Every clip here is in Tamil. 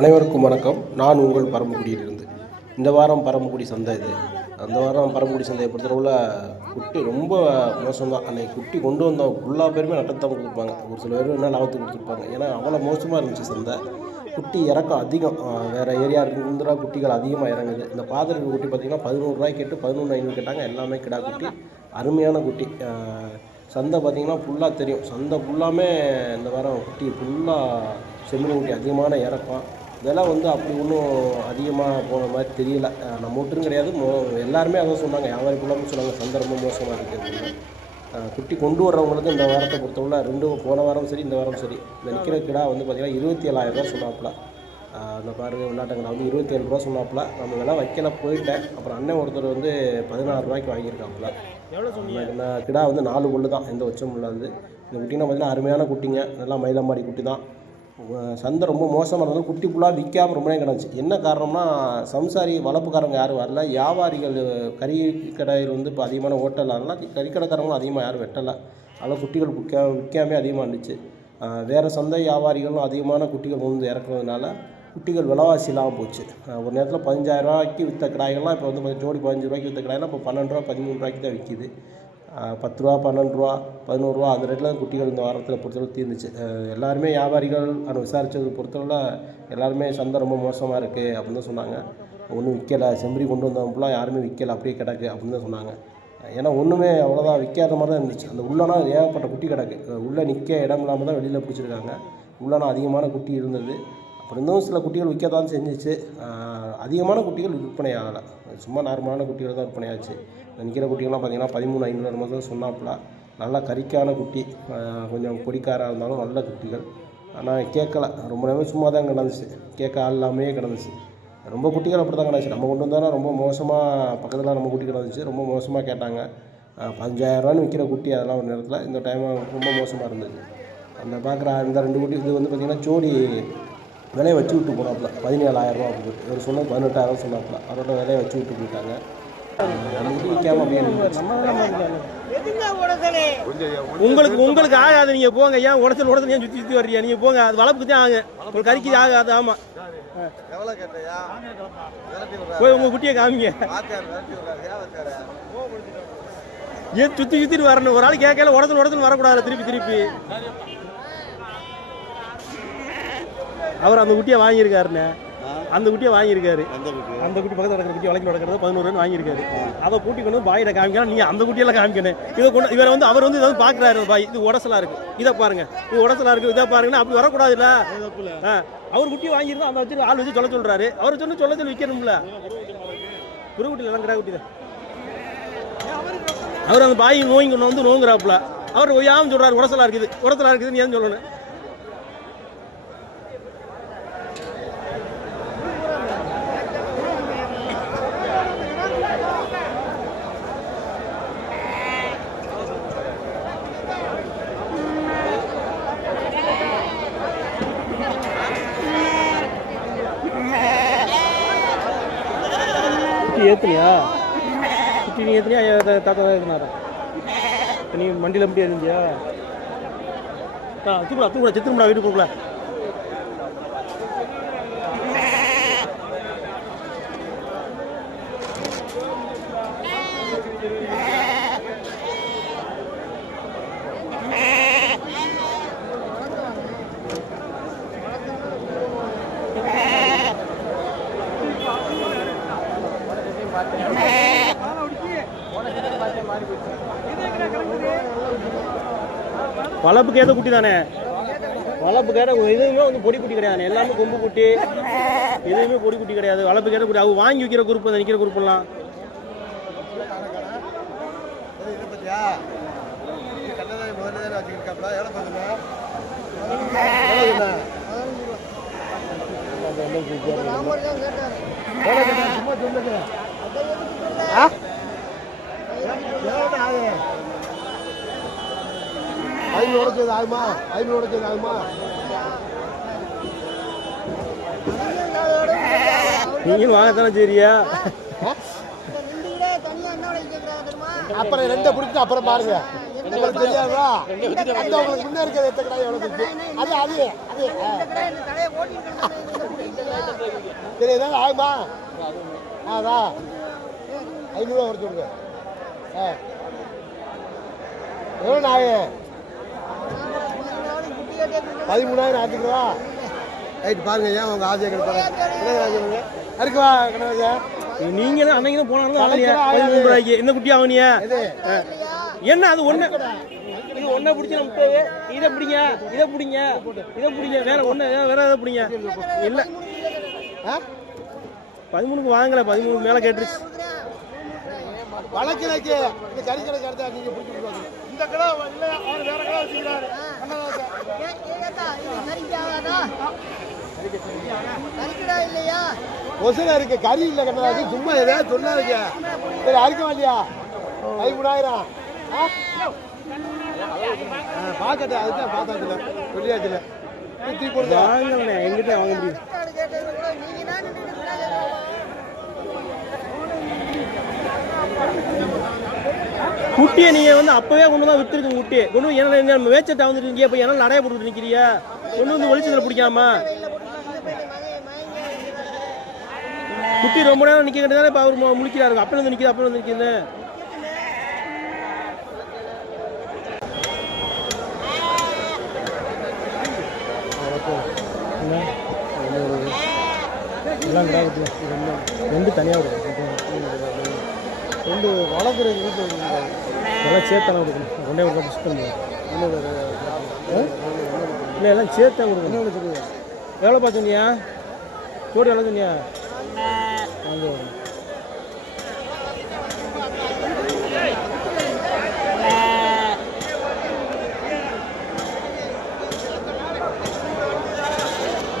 அனைவருக்கும் வணக்கம். நான் உங்கள் பரமக்குடியிலிருந்து. இந்த வாரம் பரமக்குடி சந்தை இது. அந்த வாரம் பரமக்குடி சந்தையை பொறுத்தளவில் குட்டி ரொம்ப மோசம்தான். அன்றைக்கி குட்டி கொண்டு வந்தவங்க ஃபுல்லாக பேருமே நட்டத்தான் கொடுத்துருப்பாங்க. ஒரு சில பேர் என்ன லாபத்துக்கு கொடுத்துருப்பாங்க. ஏன்னா அவ்வளோ மோசமாக இருந்துச்சு சந்தை. குட்டி இறக்கம் அதிகம். வேறு ஏரியா இருந்துடா குட்டிகள் அதிகமாக இறங்குது. இந்த பாதிரி குட்டி பார்த்திங்கன்னா 11 ரூபாய் கேட்டு 11,500 கேட்டாங்க. எல்லாமே கிடா குட்டி, அருமையான குட்டி. சந்தை பார்த்திங்கன்னா ஃபுல்லாக தெரியும். சந்தை ஃபுல்லாமே இந்த வாரம் குட்டி ஃபுல்லாக செம்மறி குட்டி அதிகமான இறக்கம். இதெல்லாம் அப்படி ஒன்றும் அதிகமாக போன மாதிரி தெரியல. நம்ம மட்டும் கிடையாது, எல்லாருமே அதான் சொன்னாங்க. வியாபாரி ஃபுல்லாமே சொன்னாங்க சந்தை ரொம்ப மோசமாக இருக்குது. குட்டி கொண்டு வர்றவங்களுக்கு இந்த வாரத்தை பொறுத்தவரை போன வாரம் சரி இந்த வாரம் சரி இந்த நிற்கிற கிடா பார்த்திங்கன்னா 27,000 சொன்னாப்புல. அந்த பாருங்கள் விளையாட்டுங்க நான் 27 ரூபா சொன்னாப்புல. நம்ம விலை வைக்கல போயிட்டேன். அப்புறம் அண்ணன் ஒருத்தர் 16 ரூபாய்க்கு வாங்கியிருக்காப்புல. இந்த கிடா 4 புல்லு தான், எந்த உச்சம் இல்லாது. இந்த குட்டினா பார்த்திங்கன்னா அருமையான குட்டிங்க, நல்லா மயிலம்பாடி குட்டி தான். சந்தை ரொம்ப மோசமாக இருந்தாலும் குட்டி ஃபுல்லாக விற்காமல் ரொம்ப நேரம் கிடந்துச்சு. என்ன காரணம்னா சம்சாரி வளர்ப்புக்காரங்க யாரும் வரல. வியாபாரிகள் கறி கடையில் இப்போ அதிகமான ஹோட்டல் அதெல்லாம் கறிக்கடைக்காரங்களும் அதிகமாக யாரும் வெட்டலை. அதெல்லாம் குட்டிகள் விற்காமே அதிகமாக இருந்துச்சு. வேறு சந்தை வியாபாரிகளும் அதிகமான குட்டிகள் இறக்குறதுனால குட்டிகள் விலைவாசி இல்லாமல் போச்சு. ஒரு நேரத்தில் 15,000 ரூபாய்க்கு விற்ற கடாய்கள்லாம் இப்போ ஜோடி 15 ரூபாய்க்கு விற்ற கடாயெல்லாம் இப்போ 12 ரூபா 13 ரூபாய்க்கு தான் விற்கிது. 10 ரூபா 12 ரூபா 11 ரூபா அந்த ரேட்டில் குட்டிகள் இந்த வாரத்தில் பொறுத்தளவு தீர்ந்துச்சு. எல்லாருமே வியாபாரிகள் விசாரித்தது பொறுத்தளவில் எல்லாருமே சந்தை ரொம்ப மோசமாக இருக்குது அப்படின்னு தான் சொன்னாங்க. ஒன்றும் விற்கலை, செம்பரி கொண்டு வந்தவங்களாம் யாருமே விற்கலை, அப்படியே கிடக்கு அப்படின்னு தான் சொன்னாங்க. ஏன்னா ஒன்றுமே அவ்வளோதான் விற்காத மாதிரி தான் இருந்துச்சு. அந்த உள்ளனா ஏகப்பட்ட குட்டி கிடக்கு. உள்ளே நிற்க இடம் இல்லாமல் தான் வெளியில் பிடிச்சிருக்காங்க. உள்ளனா அதிகமான குட்டி இருந்தது. அப்புறம் இன்னும் சில குட்டிகள் விற்க தான் செஞ்சிச்சு. அதிகமான குட்டிகள் விற்பனை ஆகலை. சும்மா நார்மலான குட்டிகள் தான் விற்பனை ஆச்சு. நிற்கிற குட்டிகள்லாம் பார்த்திங்கன்னா 13,500 மாதிரி தான் சொன்னாப்புல. நல்லா கறிக்கான குட்டி, கொஞ்சம் பொடிக்காராக இருந்தாலும் நல்ல குட்டிகள். ஆனால் கேட்கல, ரொம்ப நேரம் சும்மா தான் கிடந்துச்சு, கேட்க ஆள் இல்லாமையே கிடந்துச்சு. ரொம்ப குட்டிகள் அப்படி தான் கிடந்துச்சு. நம்ம கொண்டு வந்தாலும் ரொம்ப மோசமாக பக்கத்தில் நம்ம குட்டி கிடந்துச்சு, ரொம்ப மோசமாக கேட்டாங்க. 15,000 விற்கிற குட்டி அதெல்லாம் ஒரு நேரத்தில் இந்த டைம் ரொம்ப மோசமாக இருந்தது. அந்த பார்க்குற இந்த 2 குட்டி இது பார்த்திங்கன்னா ஜோடி விலையை வச்சு விட்டு போனாப்புல 17,000 ரூபா அப்படி போட்டு. இவர் சொன்னால் 18,000 சொன்னாப்புல. அவரோட விலையை வச்சு விட்டு போயிட்டாங்க. உங்களுக்கு ஆகாது. நீங்க போங்க, ஏன் உடச்சல் ஏன் சுத்தி வர்றீங்க? நீங்க போங்க, அது வளர்ப்புக்கு தான் ஆகும், ஒரு கறிக்கு ஆகாது. ஆமா, போய் உங்க குட்டியை காமிங்க. ஏன் சுத்திட்டு வரணும்? ஒரு ஆள் கேட்கல, உடச்சல் வரக்கூடாது. திருப்பி அவர் அந்த குட்டியை வாங்கியிருக்காருண்ணே. அந்த குட்டியை வாங்கியிருக்காரு. அந்த குட்டி பக்கத்தில் நடக்கிற குட்டி வளைக்கி நடக்கிறது 11 ரூபா வாங்கியிருக்காரு. அதை கூட்டி கொண்டு பாயிட காமிக்கணும். நீங்கள் அந்த குட்டியெல்லாம் காமிக்கணும். இவர் அவர் இதை பார்க்குறாரு. பாய் இது உடசலாக இருக்குது, இதை பாருங்க, இது உடசலாக இருக்குது, இதை பாருங்கன்னா அப்படி வரக்கூடாது. இல்லை அவர் குட்டியை வாங்கியிருந்தோம், அந்த வச்சு ஆள் வச்சு சொல்கிறாரு. அவர் சொல்ல விற்கணும்ல. புறக்குட்டியில் எல்லாம் கிடா குட்டி தான். அவர் அந்த பாய் நோங்குறாப்புல. அவர் ஒய்யாமல் சொல்கிறார் உடசலாக இருக்குதுன்னு ஏன் சொல்லணும்? ஏத்துனியா குட்டி? நீ ஏத்துனியா? தாத்தா தான் ஏத்துனாரா? நீ மண்டியில் மட்டும் இருந்தியா? தூக்குடா சித்திரமுடா வீட்டுக்கு கொடுக்கல. வளர்ப்புக்கு ஏற்ற குட்டி தானே, வளர்ப்புக்கு ஏற்ற எதுவுமே பொடி குட்டி கிடையாது. எல்லாமே கொம்பு குட்டி, எதுவுமே பொடி குட்டி கிடையாது. வளர்ப்புக்கு ஏற்ற குட்டி. அவங்க வாங்கி வைக்கிற குரூப், அந்த நிற்கிற குரூப்லாம் நீங்களும் வாங்கத்தானே சரியா? அப்புறம் 2 பிடிச்சி அப்புறம் பாருங்க. உங்களுக்கு தெரியாதா? உங்களுக்கு முன்னே இருக்கிற எத்தனை எவ்வளவு அது அது அது சரி ஏதாவது ஆகுமா? அதான் 500 குறைச்சி கொடுங்க. எவ்வளோ நாயே? 13,000 ஆச்சுக்குவா. ரைட் பாருங்க, ஏன் உங்க ஆசையை கிடைப்பாங்க இருக்குவா கிடையாது. நீங்க தான் அன்னைக்கு தான் போனாலும் 13 ரூபாய்க்கு என்ன குட்டி ஆகுனியா என்ன அது ஒண்ணு இது ஒன்றை பிடிச்சி நம்ம இதை பிடிங்க இதை பிடிங்க இதை பிடிங்க வேற ஒன்று வேற எதை பிடிங்க இல்லை 13க்கு வாங்கலை 13 மேலே கேட்டுருச்சு வழக்கிலைக்கு இந்த கறி கடை கடத்தா நீங்க பிடிச்சி கொடுப்பாங்க. இந்த கடை இல்லை அவர் வேற கடை வச்சுக்கிறாரு. ஒசனா இருக்கு கறி இல்லை கண்ணாக்கு சும்மா எதாவது சொல்லாதுங்க. சரி அறுக்க வேண்டியா 13,000 பார்க்கட்டா அதுதான் பார்த்தாச்சுல சொல்லியாச்சுல தூக்கி போடுங்க. வாங்கண்ணே எங்கிட்ட வாங்க முடியும். குட்டியை நீங்கள் வந்து அப்போவே கொண்டு தான் விற்றுருக்கு குட்டியை கொண்டு வந்து என்ன நம்ம வேச்சட்டை வந்துருக்கீங்க இப்போ என்ன நடைய போட்டு நிற்கிறியா கொண்டு வந்து வெளிச்சத்தில் பிடிக்காமா குட்டி ரொம்ப நேரம் நிற்க கேட்டதானே இப்போ அவர் முழிக்கிறாரு அப்போ வந்து நிற்கிது அப்போ வந்து நிற்கிது எல்லாம் கிராமத்தில் ரெண்டு தனியாக ரெண்டு வளர்க்குறது வீட்டில் எல்லாம் சேர்த்தானே கொடுக்கணும் ரெண்டே ஒரு புஷ் பண்ணுவோம் இல்லை எல்லாம் சேர்த்தா கொடுக்கணும் எவ்வளோப்பா சொன்னியா ஜோடி எவ்வளோ சொன்னியா அங்கே வரும்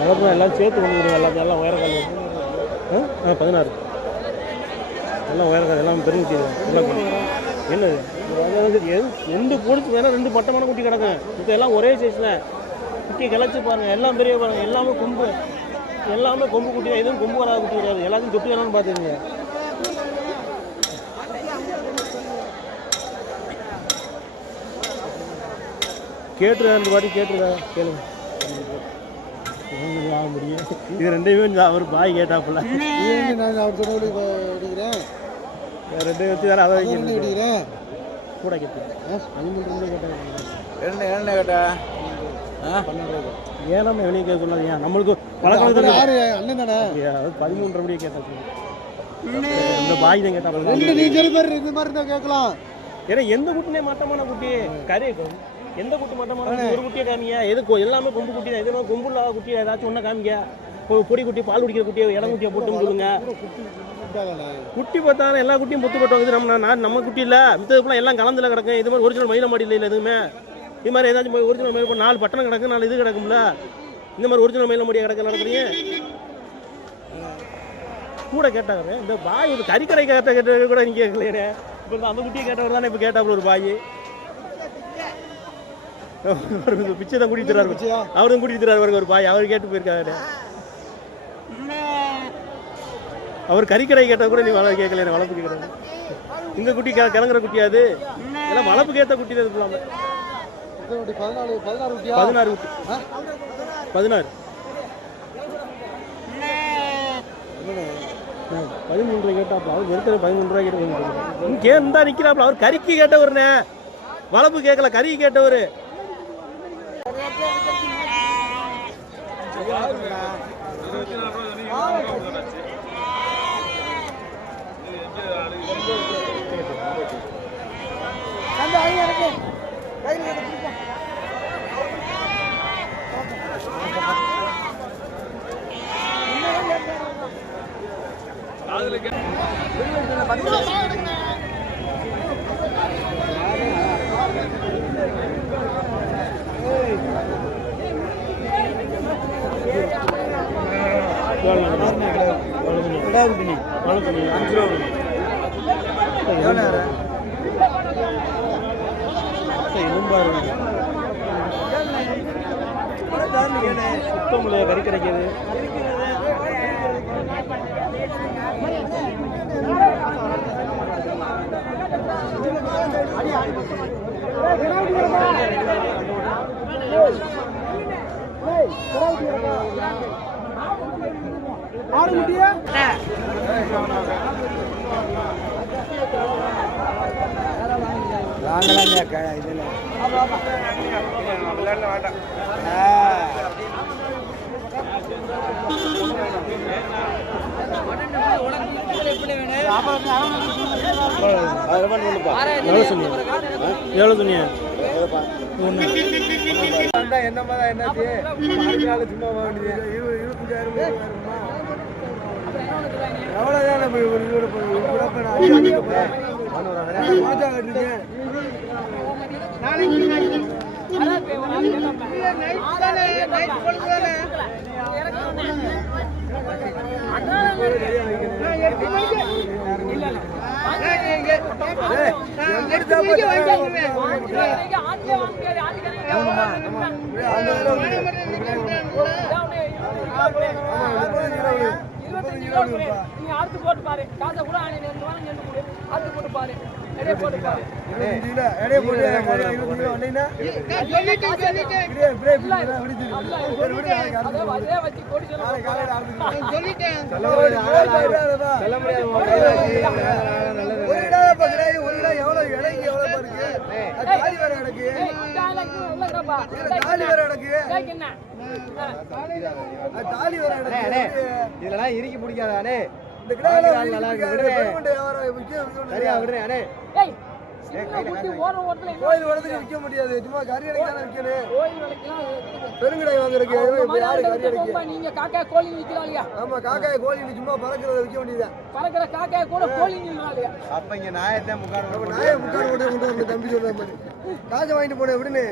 அவ்வளோதான் எல்லாம் சேர்த்து கொண்டு விடுவோம் எல்லாத்தையும் எல்லாம் உயரக்கால் 16 எல்லாம் உயரக்கால் எல்லாம் பெருங்குட்டி எல்லாம் என்னது ரெண்டு பொறுத்து வேணா ரெண்டு மட்டமான குட்டி கிடக்கும் இப்போ எல்லாம் ஒரே சைஸில் குட்டி கிளச்சி பாருங்கள் எல்லாம் பெரிய பாருங்கள் எல்லாமே கொம்பு குட்டி தான் எதுவும் கொம்பு வராத குட்டி கிடையாது எல்லாத்தையும் தொட்டு வேணான்னு பார்த்துக்கங்க கேட்டுருக்கா ரெண்டு வாட்டி கேட்டுருக்கா கேளுங்க ஆக முடியும் இது ரெண்டையுமே அவர் பாய் கேட்டாப்புல நான் அவர் சொன்ன எடுக்கிறேன் ரெண்டையும் வச்சு வேறு அதை எடுக்கிறேன் கூட கேட்டேன் 13 கேட்டேன் என்ன கேட்டா ஏன்னா வெளியே கேட்க சொல்லாது ஏன் நம்மளுக்கு பழக்கம் யாரு அண்ணன் தானே 13 ரூபாய் கேட்டாச்சு இந்த பாய் தான் கேட்டாப்புல இந்த மாதிரி தான் கேட்கலாம் ஏன்னா எந்த குட்டினே மட்டமான குட்டி கறி எந்த குட்டி மட்டமான ஒரு குட்டியை காமிங்க எது எல்லாமே கொம்பு குட்டி தான் எதுனா கொம்பு இல்லாத குட்டி ஏதாச்சும் ஒன்றா காமிங்க பொடி குட்டி பால் குடிக்கிற குட்டியை இடம் குட்டியை போட்டு சொல்லுங்க குட்டி பார்த்தாலும் எல்லா குட்டியும் பொத்து போட்டு வந்து நம்ம குட்டி இல்லை மித்ததுக்குலாம் எல்லாம் கலந்துல கிடக்கும் இது மாதிரி ஒரிஜினல் மயில மாடி இல்லை எதுவுமே இது மாதிரி ஏதாச்சும் ஒரிஜினல் மயில் 4 பட்டணம் கிடக்கு 4 இது கிடக்கும்ல இந்த மாதிரி ஒரிஜினல் மயில மாடியை கிடக்க நடக்கிறீங்க கூட கேட்டாங்க இந்த பாய் ஒரு கறிக்கடை கேட்ட கூட நீங்கள் கேட்கலையே இப்போ அந்த குட்டியை கேட்டவர் தானே இப்போ கேட்டாப்புல ஒரு பாய் பிச்சை தான் கூட்டிட்டு தர்றாரு அவரும் கூட்டிட்டு தர்றாரு ஒரு பாய் அவர் கேட்டு போயிருக்காரு அவர் கறிக்கடை கேட்ட கூட நீ வளர்ப்பு கேட்கல வளர்ப்பு கேட்கறாரு இந்த குட்டி கிளங்குற குட்டியாது எல்லாம் வளர்ப்பு கேட்ட குட்டி தான் இருக்கலாமே 16 குட்டி 16 13 கேட்டாப்ல அவர் இருக்கிற 13 ரூபாய் கேட்டு இங்கே இருந்தா நிற்கிறாப்ல அவர் கறிக்கு கேட்டவர்னே வளர்ப்பு கேட்கல கறி கேட்டவர் சுத்தம் கறி கிடைக்கிது எவ்வளோ சொன்னீங்க? என்னம்மா என்னாச்சு? சும்மா வேண்டியது 25,000 எவ்வளோதான் நம்ம அடுத்து போட்டு பாரு காசை கூட அடுத்து போட்டு பாரு போட்டு பாரு இதெல்லாம் இறுக்கி பிடிக்காதானே? கோயில் வளத்துக்கு விற்க முடியாது, சும்மா கறி அடைக்கான விற்கணும். பெருங்கடை வாங்குறதுக்கு யாரு கறி அடைக்க? நீங்க காக்கா கோழி விற்கிறாளியா? ஆமா, காக்காய் கோழி சும்மா பறக்கிறத விற்க வேண்டியது. பறக்கிற காக்காய் கூட கோழி நிற்கிறாளியா? அப்ப இங்க நாயை முக்காடு கொண்டு வந்து தம்பி சொல்ற மாதிரி காசை வாங்கிட்டு போன விடுன்னு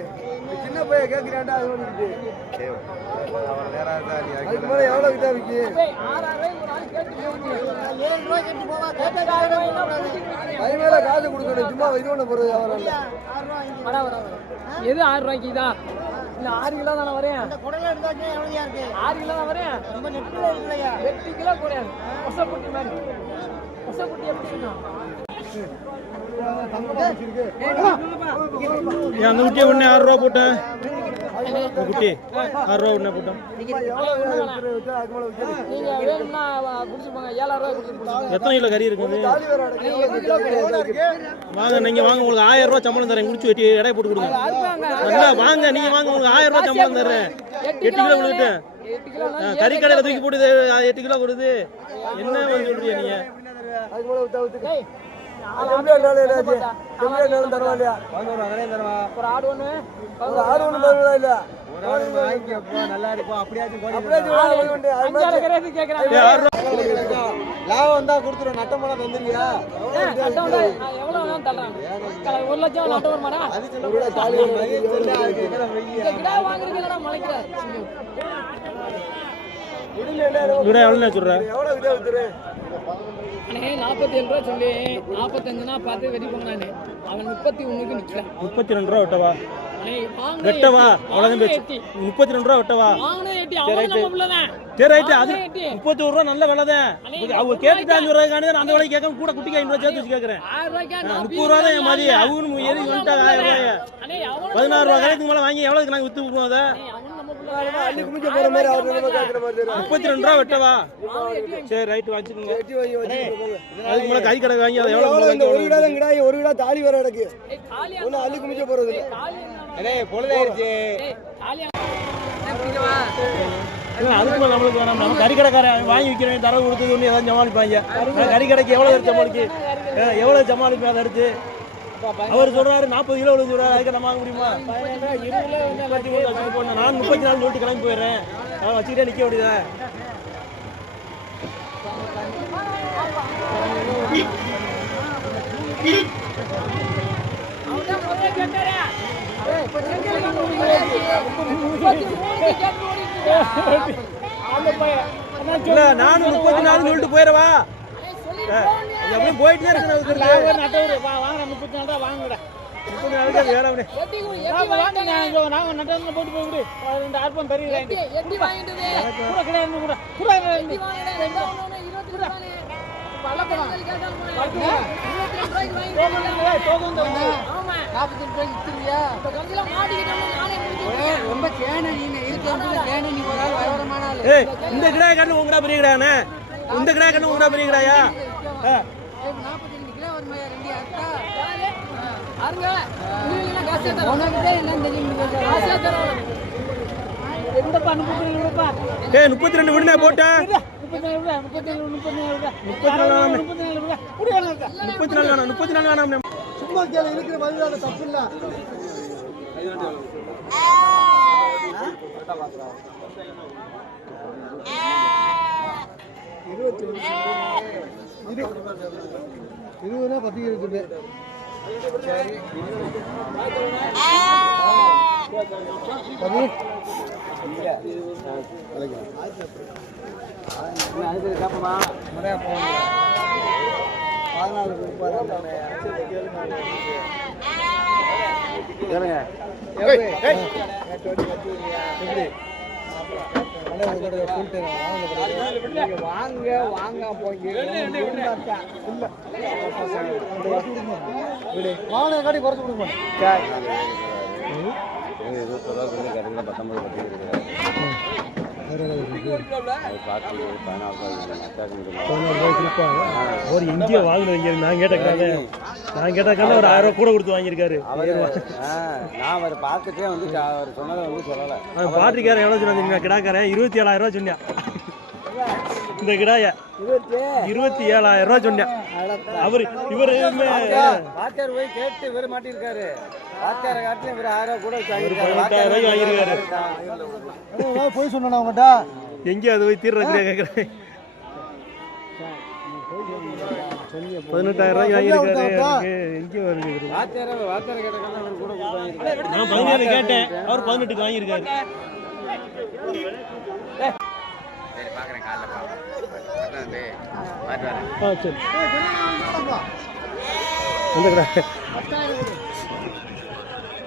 சின்ன பைய கேட்கிறாண்டா. அது வந்துருக்கு அதுக்கு மேல எவ்வளவு கிட்ட விற்கி? 6,000 ஒரு ஆள் கேட்டு அது மேல காசு கொடுக்கணும், சும்மா இது பண்ண போறது வியாபாரம் இல்ல. எது 6 ரூபாய்க்கு தான்? இல்ல 6 கிலோ தானே வரேன். 6 கிலோ தான் வரேன். 8 கிலோ குறையாது. ஒசப்புட்டி மாதிரி ஒசப்புட்டி எப்படி சொன்னோம்? அந்த குட்டியை ஒன்று 6 ரூபா போட்டேன். அந்த குட்டி 6 ரூபா ஒன்று போட்டேன். நீங்க வேணும்னா குடிச்சுப்பாங்க. 7,000 ரூபாய் கொடுத்து எத்தனை கிலோ கறி இருக்குது? வாங்க, நீங்க வாங்க, உங்களுக்கு 1000 ரூபா சம்பளம் தரேன். குடிச்சு வெட்டி எடை போட்டு கொடுங்க. வாங்க, நீங்க வாங்க, உங்களுக்கு 1000 ரூபா சம்பளம் தரேன். 8 கிலோ கொடுத்து கறி கடையில் தூக்கி போடுது. 8 கிலோ கொடுது. என்ன சொல்றீங்க நீங்க? ஒரு ஆடு ஒண்ணு இல்ல நல்லா இருக்கும். லாபம் வந்தா கொடுத்துரும். நட்டமான தந்துருவியா? எவ்வளவு தர்றாங்க? 1 லட்சம் நட்ட வருமாடா? வாங்குறீங்களா? மலைக்கிறார் எவ்வளோ சொல்றேன்? எவ்வளவு விட வித்துரு? 47 ரூபா சொல்லி 45னா பார்த்து வெடி போங்கண்ணே. அவன் 31க்கு நிற்கிறான். 32 ரூபா வெட்டவா? வெட்டவா? அவ்வளோதான் பேச்சு. 32 ரூபா வெட்டவா? சரி, ரைட்டு. அது 31 ரூபா நல்ல விலை தான். அவங்க கேட்டுட்டாங்க ரூபாய்க்கானே அந்த விலைக்கு கேட்காம கூட குட்டிக்கு 5 ரூபா சேர்த்து வச்சு கேட்கறேன். 30 ரூபா தான் என் மாதிரி. அவங்க ஏறி வந்துட்டாங்க 1000 ரூபாய். 16 ரூபா கடைக்கு மேலே வாங்கி எவ்வளோக்கு நாங்கள் விற்று விடுவோம்? அதை 32 ரூபா வெட்டவா? சரி, ரைட்டு, வச்சுக்கோங்க. அதுக்கு மேலே கறி கடை வாங்கி அதை எவ்வளோ? ஒரு விடா தான் கிடாய், ஒரு விடா தாலி வர கிடக்கு. ஒன்றும் அள்ளி குமிச்ச போறது பொழுதாயிருச்சு. அதுக்கு மேலே நம்மளுக்கு வேணாம். நம்ம கறி கடைக்காரன் வாங்கி விற்கிறேன், தரவு கொடுத்தது ஒன்று ஏதாவது சமாளிப்பாங்க. கறி கடைக்கு எவ்வளோ சமாளிக்கு? எவ்வளோ சமாளிப்பேன் அதை எடுத்து? அவர் சொல்றாரு 40 கிலோ சொல்றாரு. அதுக்கு நம்ம வாங்க முடியுமா? நான் 34 சொல்லிட்டு கிளம்பி போயிடுறேன். அவன் வச்சுக்கிட்டே நிற்க முடியுதா? இல்ல, நானும் 34 சொல்லிட்டு போயிடவா? அப்படியே போயிட்டே இருக்கேன். வாங்க, 34 ரூபா வாங்குற. 34 வேற அப்படி நாங்க நட்டை போட்டு போய் விடு. 2 ஆர்ப்பம் பெரிய கூட கிடையாது. கூட இந்த கிடாய் கண்டு உங்கடா பெரிய கிடாயானே? இந்த கிடா கண்ணு உங்களா பெரிய கிடாயா? ஏ 32 விடுனே போட்டேன். 34 வேணாம். சும்மா கேளு இருக்கிற மதியாத தப்பு இல்ல. இருபதுனா 10 இருக்குது. சரி அதுக்கு காப்பமா நிறையா போகணும். 14 வாங்க வாங்க போய் வாங்க காட்டி குறைச்சு கொடுக்க மாட்டேன். ஒரு எங்கேயோ வாங்கினீங்க. நான் கேட்டக்கான ஒரு 1000 கூட கொடுத்து வாங்கியிருக்காரு. நான் அவர் பார்த்துட்டே வந்து அவர் சொன்னதை வந்து சொல்லலை. பாட்டிக்காரன் எவ்வளோ சொன்னா கிடாக்காரன் 27,000 ரூபா சொன்னேன். இந்த கிடாய 27,000 ரூபா சொன்னேன். அவரு இவர் வாத்தியார் போய் கேட்டு இவரு மாட்டிருக்காரு. வாத்தியார காட்டிலும் இவர் 1000 கூட 18,000 ரூபாய்க்கு வாங்கியிருக்காரு. போய் சொன்னா உங்கள்கிட்ட எங்கேயும் அது போய் தீர்றதுக்கு கேட்குறேன். 18,000 ரூபாய்க்கு வாங்கியிருக்காரு. எங்கேயும் வருது. நான் 17 கேட்டேன், அவர் 18க்கு வாங்கியிருக்காரு. சரி வந்துக்கடா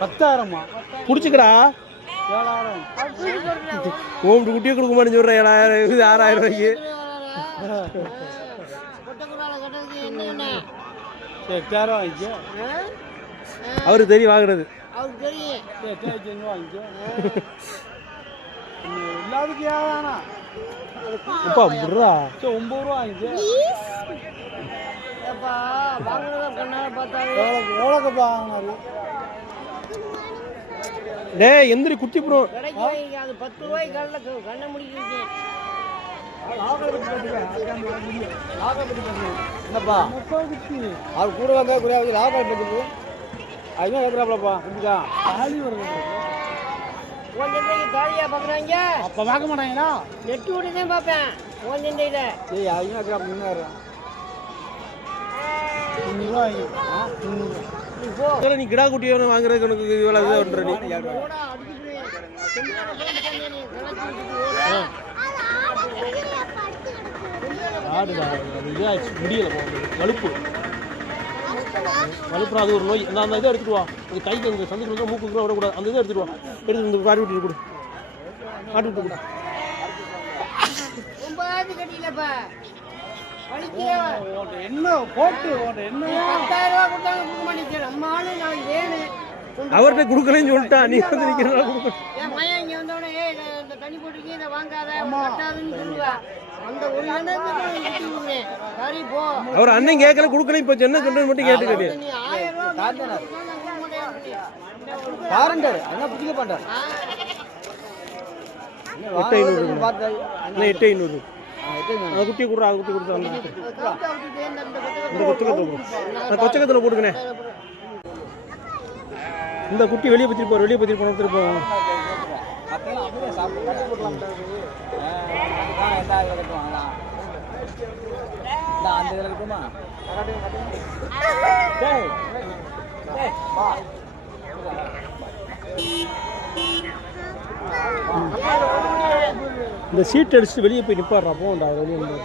10,000 பிடிச்சிக்கடா. ஓம் குட்டியை கொடுக்க மாட்டேன்னு சொல்கிறேன். 7,000 இது 6,000 ரூபாய்க்கு. அவருக்கு தெரியும் வாங்குறது. அப்பா புடுறா 9 ரூபா வாங்கிச்சு. டேய் எந்திரி குட்டி ப்ரோ. 10 ரூபாய்க்கு கண்ண முடிக்க என்னப்பா அவர் கூட வந்தா குறையாது லாபம் பட்டுது. அதுதான் கேட்குறாப்லப்பா புரிஞ்சுதா? தாலியா பாக்குறாங்க. அப்போ பார்க்க மாட்டாங்களா? நெட்டு விட்டு தான் பார்ப்பேன். ஓஞ்சண்டையில ஏய் அதுதான் கேட்குறாப்ல. முன்னாரு 300 ரூபா வாங்கி நீ கிடா குட்டி வாங்குறதுக்கு உனக்கு இவ்வளவு ஒன்று நீ ஆடுடா முடியல வலுப்பு வலுப்புறம் அது ஒரு நோய். அந்த இதை எடுத்துட்டு வா. அது கைக்கு அந்த சந்திக்கு மூக்கு கூட விடக்கூடாது. அந்த இதை எடுத்துட்டு வா. எடுத்து இந்த காட்டி விட்டு கொடு. காட்டி விட்டு கொடு. என்ன போட்டு என்ன 10,000 ரூபா கொடுத்தாங்க கொடுக்க மாட்டேங்கிறேன். நம்ம ஆளு நான் வேணும் அவர்கிட்ட கொடுக்கலன்னு சொல்லிட்டா. நீ வந்து நிற்கிறதா கொடுக்க. என் பையன் இங்கே வந்தவொடனே இந்த தண்ணி போட்டுருக்கீங்க இதை வாங்காத கட்டாதுன்னு சொல்லுவா. அந்த ஒரு எண்ணத்துக்கு சரி போ. அவர் அண்ணன் கேட்கல கொடுக்கல. இப்போ என்ன சொல்றது மட்டும் கேட்டுக்கிட்டு நீ 1000 ரூபா பாருங்க என்ன பிடிக்க மாட்டார். 8,500 அந்த குட்டியை கொடுறா. அந்த குட்டி கொடுத்தா இந்த கொச்சக்கத்தில் போட்டுக்கணே. இந்த குட்டி வெளியே பற்றி போ. வெளியே பற்றி போன திருப்போம். இந்த சீட் அடிச்சுட்டு வெளியே போய் நிப்பாடுறா. போண்டா வெளியே வந்து